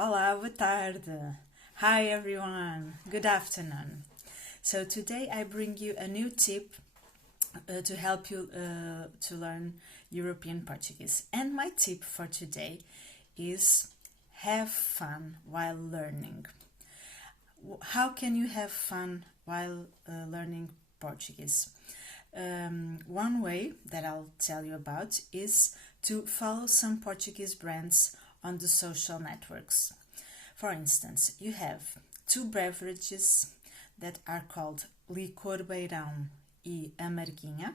Olá, boa tarde. Hi everyone, good afternoon. So today I bring you a new tip to help you to learn European Portuguese. And my tip for today is have fun while learning. How can you have fun while learning Portuguese? One way that I'll tell you about is to follow some Portuguese brands on the social networks. For instance, you have two beverages that are called Licor Beirão e Amarguinha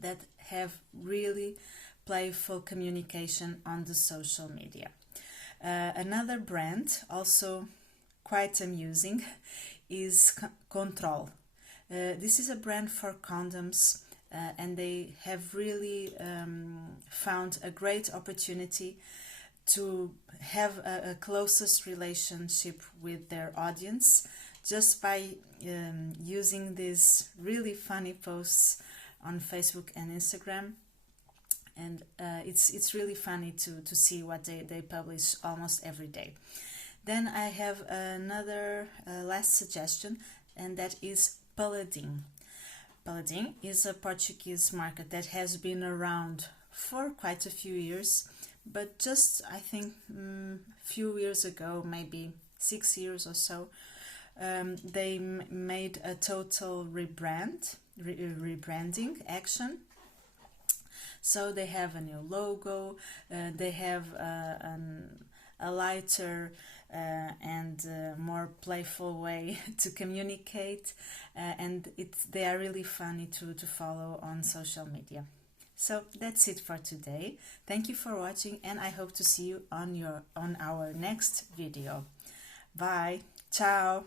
that have really playful communication on the social media. Another brand, also quite amusing, is Control. This is a brand for condoms and they have really found a great opportunity to have a closest relationship with their audience just by using these really funny posts on Facebook and Instagram. And it's really funny to see what they publish almost every day. Then I have another last suggestion, and that is Paladin. Paladin is a Portuguese market that has been around for quite a few years, but just I think a few years ago, maybe 6 years or so, they made a total rebranding action. So they have a new logo, they have a lighter and more playful way to communicate, and they are really funny to follow on social media. So that's it for today. Thank you for watching, and I hope to see you on our next video. Bye. Ciao.